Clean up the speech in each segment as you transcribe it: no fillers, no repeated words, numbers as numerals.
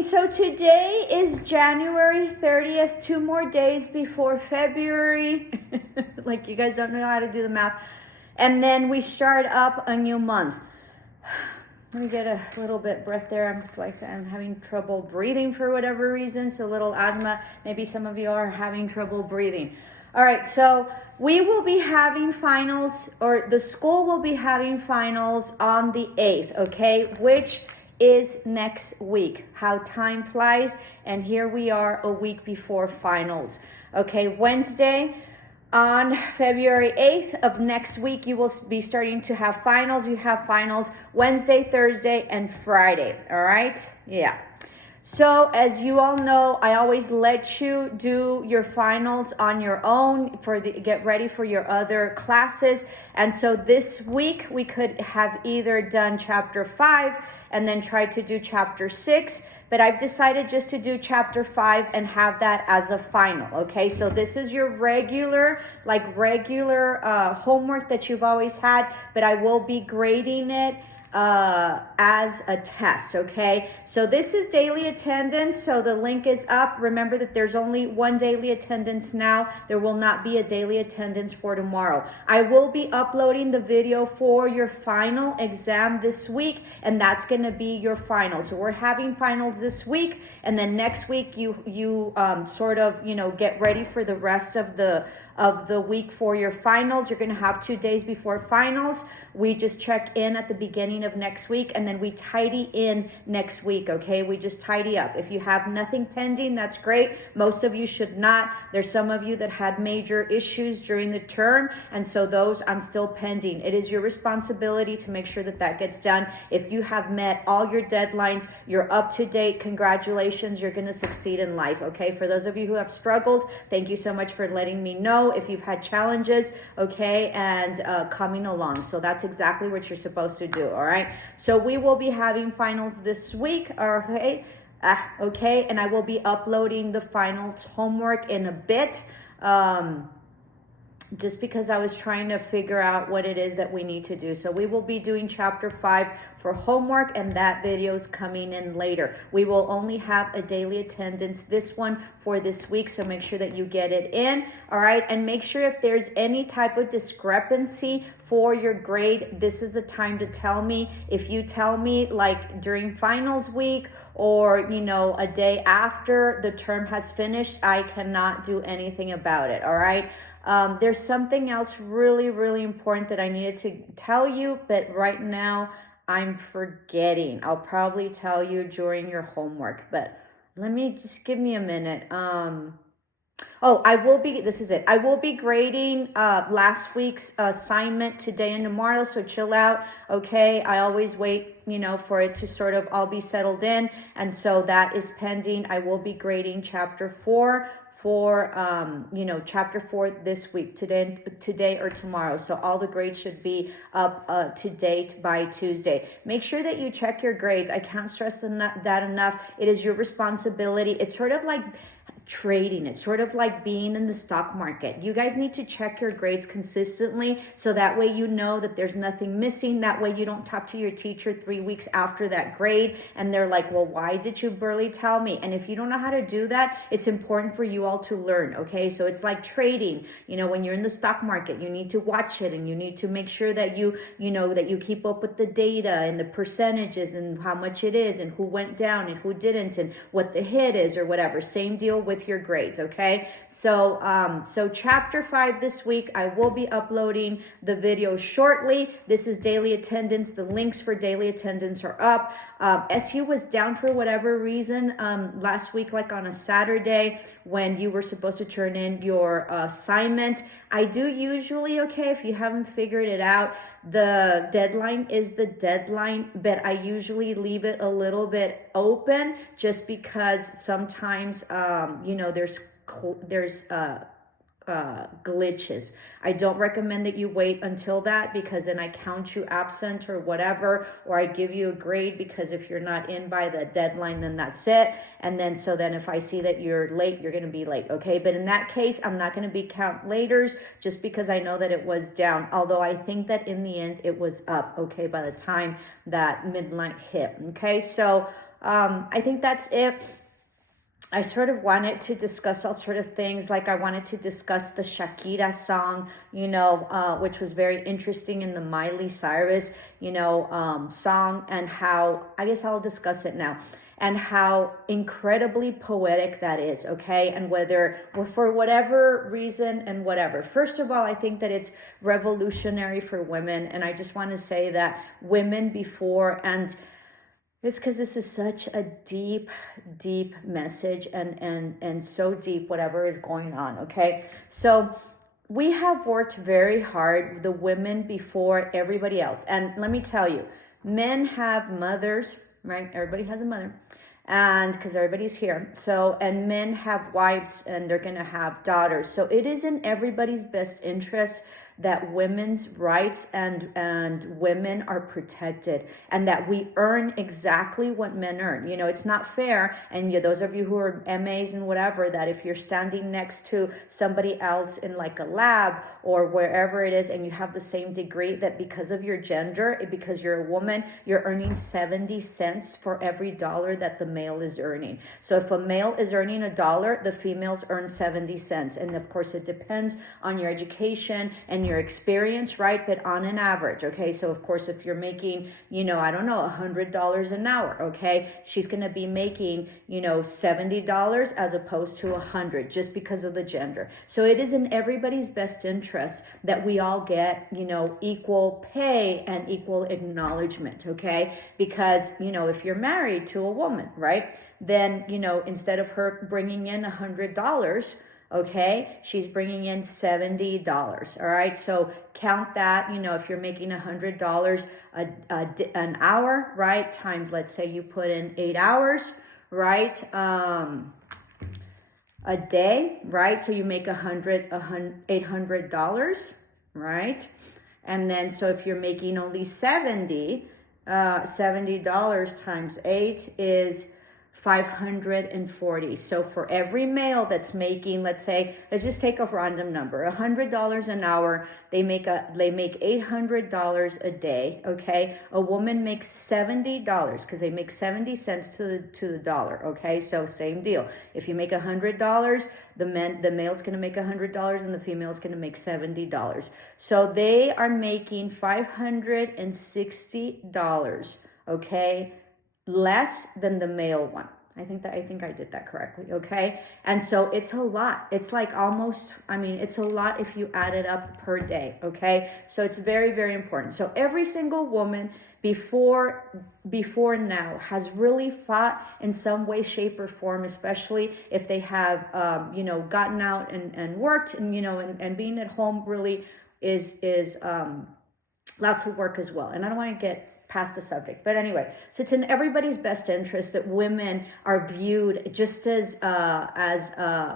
morning. So today is January 30th, 2 more days before February. Like you guys don't know how to do the math. And then we start up a new month. Let me get a little bit breath there. I'm having trouble breathing for whatever reason. So a little asthma. Maybe some of you are having trouble breathing. All right, so we will be having finals, or the school will be having finals on the 8th, okay? Which is next week. How time flies, and here we are a week before finals. Okay, Wednesday on February 8th of next week, you will be starting to have finals. You have finals Wednesday, Thursday, and Friday, all right? Yeah. So as you all know, I always let you do your finals on your own get ready for your other classes. And so this week we could have either done chapter 5 and then try to do chapter 6, but I've decided just to do chapter 5 and have that as a final. Okay, so this is your regular homework that you've always had, but I will be grading it as a test. Okay, so this is daily attendance, so the link is up. Remember that there's only one daily attendance now. There will not be a daily attendance for tomorrow. I will be uploading the video for your final exam this week, and that's going to be your final. So we're having finals this week, and then next week you sort of get ready for the rest of the week for your finals. You're going to have 2 days before finals. We just check in at the beginning of next week, and then we tidy in next week, okay? We just tidy up. If you have nothing pending, that's great. Most of you should not. There's some of you that had major issues during the term, and so those I'm still pending. It is your responsibility to make sure that that gets done. If you have met all your deadlines, you're up to date, congratulations, you're going to succeed in life, okay? For those of you who have struggled, thank you so much for letting me know if you've had challenges, okay, and coming along. So that's exactly what you're supposed to do, all right? So we will be having finals this week, okay? Okay, and I will be uploading the finals homework in a bit. Just because I was trying to figure out what it is that we need to do. So we will be doing chapter 5 for homework, and that video is coming in later. We will only have a daily attendance, this one for this week, so make sure that you get it in, all right? And make sure if there's any type of discrepancy for your grade, this is the time to tell me. If you tell me like during finals week or, a day after the term has finished, I cannot do anything about it, all right? There's something else really, really important that I needed to tell you, but right now I'm forgetting. I'll probably tell you during your homework, but give me a minute. This is it. I will be grading last week's assignment today and tomorrow, so chill out, okay? I always wait, for it to sort of all be settled in, and so that is pending. I will be grading chapter 4 for chapter 4 this week, today or tomorrow. So all the grades should be up to date by Tuesday. Make sure that you check your grades. I can't stress that enough. It is your responsibility. It's sort of like trading. It's sort of like being in the stock market. You guys need to check your grades consistently, so that way you know that there's nothing missing. That way you don't talk to your teacher 3 weeks after that grade and they're like, well, why did you barely tell me? And if you don't know how to do that, it's important for you all to learn, okay? So it's like trading. When you're in the stock market, you need to watch it, and you need to make sure that that you keep up with the data and the percentages and how much it is and who went down and who didn't and what the hit is or whatever. Same deal with your grades, okay? So chapter 5 this week, I will be uploading the video shortly. This is daily attendance. The links for daily attendance are up. SU was down for whatever reason last week, like on a Saturday when you were supposed to turn in your assignment. I do usually, okay, if you haven't figured it out, the deadline is the deadline, but I usually leave it a little bit open just because sometimes, there's glitches. I don't recommend that you wait until that, because then I count you absent or whatever, or I give you a grade, because if you're not in by the deadline, then that's it. And then if I see that you're late, you're going to be late, okay? But in that case, I'm not going to be count laters, just because I know that it was down, although I think that in the end it was up, okay, by the time that midnight hit, okay? So I think that's it. I sort of wanted to discuss all sort of things. Like I wanted to discuss the Shakira song, which was very interesting, in the Miley Cyrus, song, and how, I guess I'll discuss it now, and how incredibly poetic that is, okay? And whether, or for whatever reason and whatever. First of all, I think that it's revolutionary for women. And I just want to say that women before, and it's because this is such a deep, deep message, and so deep, whatever is going on, okay? So we have worked very hard, the women before everybody else. And let me tell you, men have mothers, right? Everybody has a mother, and because everybody's here. So, and men have wives, and they're going to have daughters. So it is in everybody's best interest that women's rights and women are protected, and that we earn exactly what men earn. It's not fair. And those of you who are MAs and whatever, that if you're standing next to somebody else in like a lab or wherever it is, and you have the same degree, that because of your gender, because you're a woman, you're earning 70 cents for every dollar that the male is earning. So if a male is earning $1, the females earn 70 cents. And of course, it depends on your education and your experience, right? But on an average, okay? So of course, if you're making, I don't know, $100 an hour, okay? She's going to be making, $70 as opposed to $100, just because of the gender. So it is in everybody's best interest that we all get, equal pay and equal acknowledgement, okay? Because, if you're married to a woman, right? Then, instead of her bringing in $100, okay, she's bringing in $70. All right, so count that. If you're making $100 an hour, right, times, let's say you put in 8 hours, right, a day, right? So you make $800, right? And then so if you're making only $70 times 8 is 540. So for every male that's making, let's just take a random number, $100 an hour, they make $800 a day. Okay, a woman makes $70 because they make 70 cents to the dollar. Okay, so same deal. If you make $100, the male's going to make $100 and the female's going to make $70. So they are making $560. Okay, less than the male one. I think I did that correctly, okay? And so it's a lot. It's like almost, it's a lot if you add it up per day, okay? So it's very, very important. So every single woman before now has really fought in some way, shape, or form, especially if they have, gotten out and worked, and, and being at home really is lots of work as well. And I don't want to get past the subject, but anyway, so it's in everybody's best interest that women are viewed just as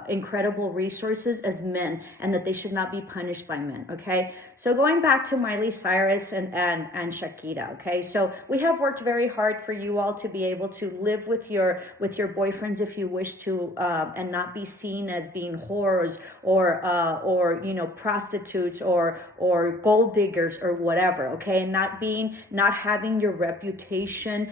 incredible resources as men, and that they should not be punished by men. Okay, so going back to Miley Cyrus and Shakira. Okay, so we have worked very hard for you all to be able to live with your boyfriends if you wish to, and not be seen as being whores or prostitutes or gold diggers or whatever. Okay, and not having your reputation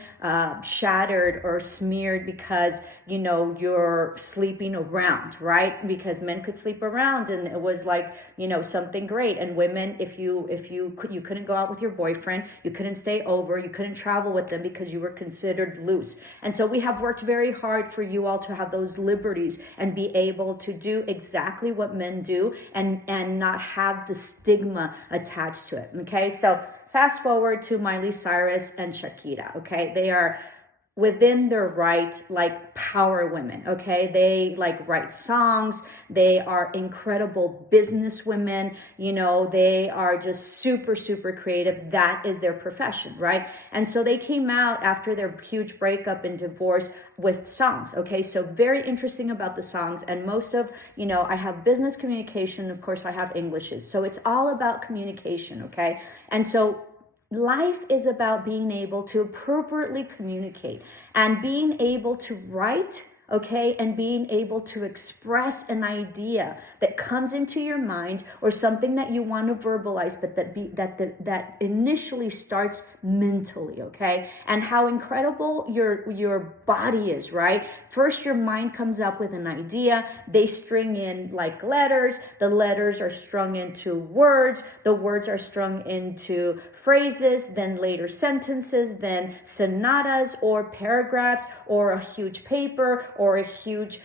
shattered or smeared because you're sleeping around, right? Because men could sleep around and it was like something great. And women, if you couldn't go out with your boyfriend, you couldn't stay over, you couldn't travel with them because you were considered loose. And so we have worked very hard for you all to have those liberties and be able to do exactly what men do, and not have the stigma attached to it. Okay, so fast forward to Miley Cyrus and Shakira, okay? They are within their right, like power women, okay? They write songs. They are incredible business women. They are just super, super creative. That is their profession, right? And so they came out after their huge breakup and divorce with songs, okay? So very interesting about the songs. And most of, I have business communication. Of course, I have Englishes. So it's all about communication, okay? And so life is about being able to appropriately communicate and being able to write, okay, and being able to express an idea that that comes into your mind, or something that you want to verbalize, but that initially starts mentally, okay? And how incredible your body is, right? First, your mind comes up with an idea. They string in like letters. The letters are strung into words. The words are strung into phrases, then later sentences, then sonatas or paragraphs, or a huge paper, or a huge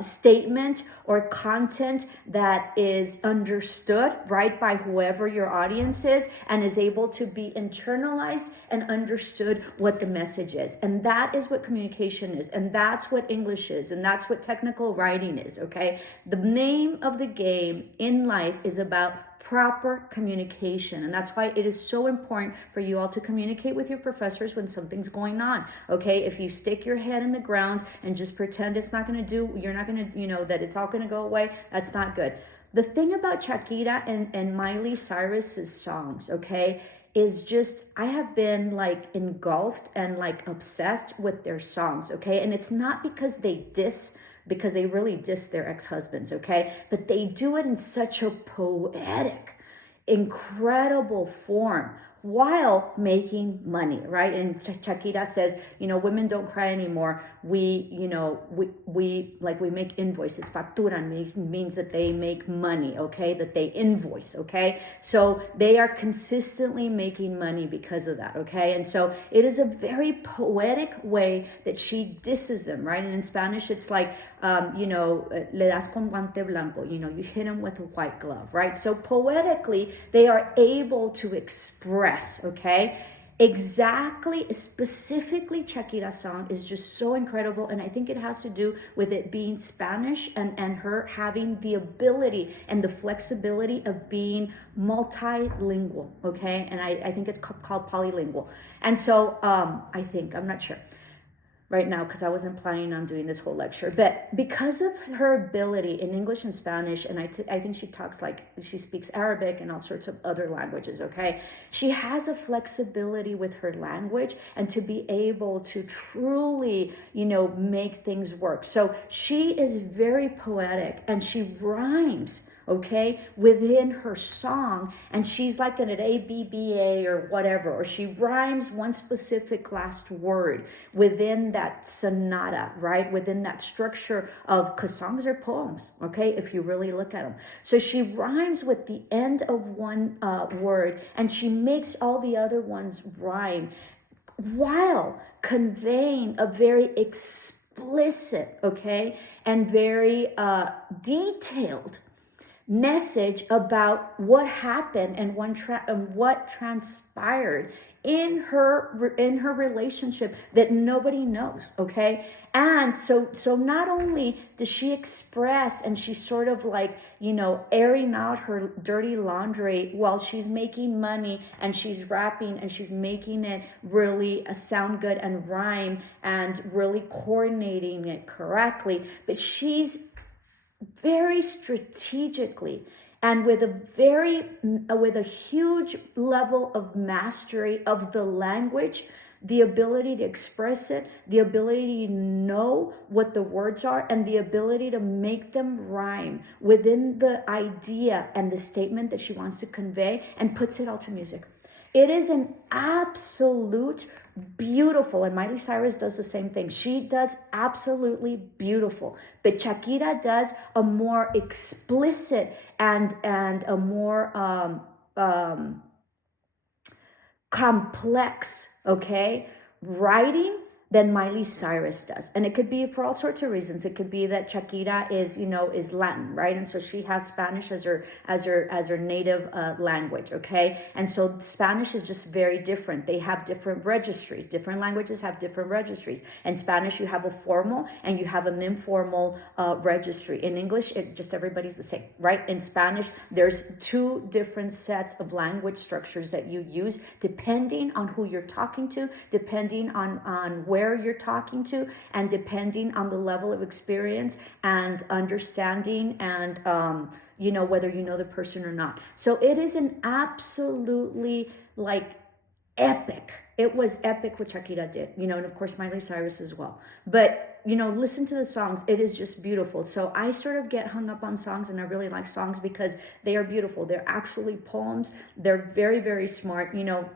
statement or content that is understood, right, by whoever your audience is, and is able to be internalized and understood what the message is. And that is what communication is, and that's what English is, and that's what technical writing is, okay? The name of the game in life is about proper communication. And that's why it is so important for you all to communicate with your professors when something's going on. Okay. If you stick your head in the ground and just pretend it's not going to you're not going to, that it's all going to go away, that's not good. The thing about Shakira and Miley Cyrus's songs, okay, is just, I have been like engulfed and like obsessed with their songs. Okay. And it's not because because they really diss their ex-husbands, okay? But they do it in such a poetic, incredible form while making money, right? And Shakira says, women don't cry anymore. We make invoices. Facturan means that they make money, okay? That they invoice, okay? So they are consistently making money because of that, okay? And so it is a very poetic way that she disses them, right? And in Spanish, it's like, le das con guante blanco, you hit them with a white glove, right? So poetically, they are able to express, okay? Specifically Shakira's song is just so incredible, and I think it has to do with it being Spanish and her having the ability and the flexibility of being multilingual, okay? And I think it's called polylingual. And so I'm not sure right now because I wasn't planning on doing this whole lecture, but because of her ability in English and Spanish, and I think she speaks Arabic and all sorts of other languages, okay? She has a flexibility with her language and to be able to truly, make things work. So she is very poetic and she rhymes, okay, within her song, and she's like an ABBA or whatever, or she rhymes one specific last word within that sonata, right, within that structure of, because songs are poems, okay, if you really look at them. So she rhymes with the end of one word, and she makes all the other ones rhyme while conveying a very explicit, okay, and very detailed message about what happened and what transpired in her relationship that nobody knows, okay? And so not only does she express and she's sort of like, airing out her dirty laundry while she's making money and she's rapping and she's making it really sound good and rhyme and really coordinating it correctly, but she's very strategically and with a huge level of mastery of the language, the ability to express it, the ability to know what the words are, and the ability to make them rhyme within the idea and the statement that she wants to convey, and puts it all to music. It is an absolute beautiful, and Miley Cyrus does the same thing. She does absolutely beautiful, but Shakira does a more explicit and a more complex, okay, writing than Miley Cyrus does. And it could be for all sorts of reasons. It could be that Shakira is Latin, right? And so she has Spanish as her native language, okay? And so Spanish is just very different. They have different registries. Different languages have different registries. In Spanish, you have a formal and you have an informal registry. In English, everybody's the same, right? In Spanish, there's two different sets of language structures that you use depending on who you're talking to, depending on where you're talking to, and depending on the level of experience and understanding and whether you know the person or not. So it is an absolutely epic. It was epic what Shakira did, you know, and of course Miley Cyrus as well. But, you know, listen to the songs. It is just beautiful. So I sort of get hung up on songs, and I really like songs because they are beautiful. They're actually poems. They're very, very smart. You know,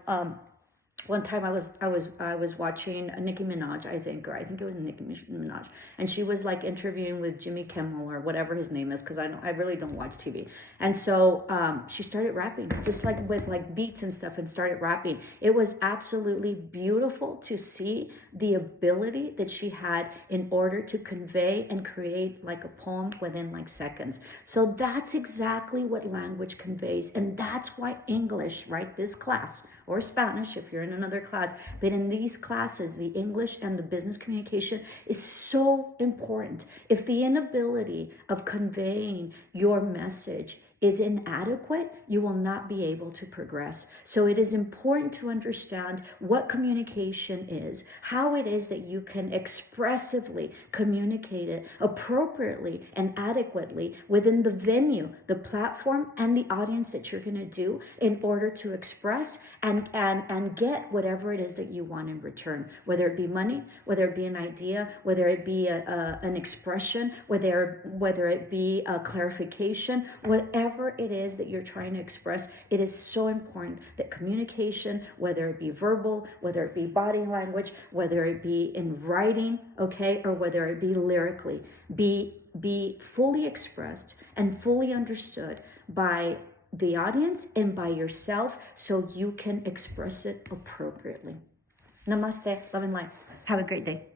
one time I was watching Nicki Minaj, I think it was Nicki Minaj, and she was like interviewing with Jimmy Kimmel or whatever his name is, because I really don't watch TV, and so she started rapping just like with like beats and stuff, and started rapping. It was absolutely beautiful to see the ability that she had in order to convey and create like a poem within like seconds. So that's exactly what language conveys, and that's why English, right? This class, or Spanish if you're in another class, but in these classes, the English and the business communication is so important. If the inability of conveying your message is inadequate, you will not be able to progress. So it is important to understand what communication is, how it is that you can expressively communicate it appropriately and adequately within the venue, the platform, and the audience that you're going to do in order to express and get whatever it is that you want in return, whether it be money, whether it be an idea, whether it be an expression, whether it be a clarification, whatever it is that you're trying to express. It is so important that communication, whether it be verbal, whether it be body language, whether it be in writing, okay, or whether it be lyrically, be fully expressed and fully understood by the audience and by yourself, so you can express it appropriately. Namaste, love and light. Have a great day.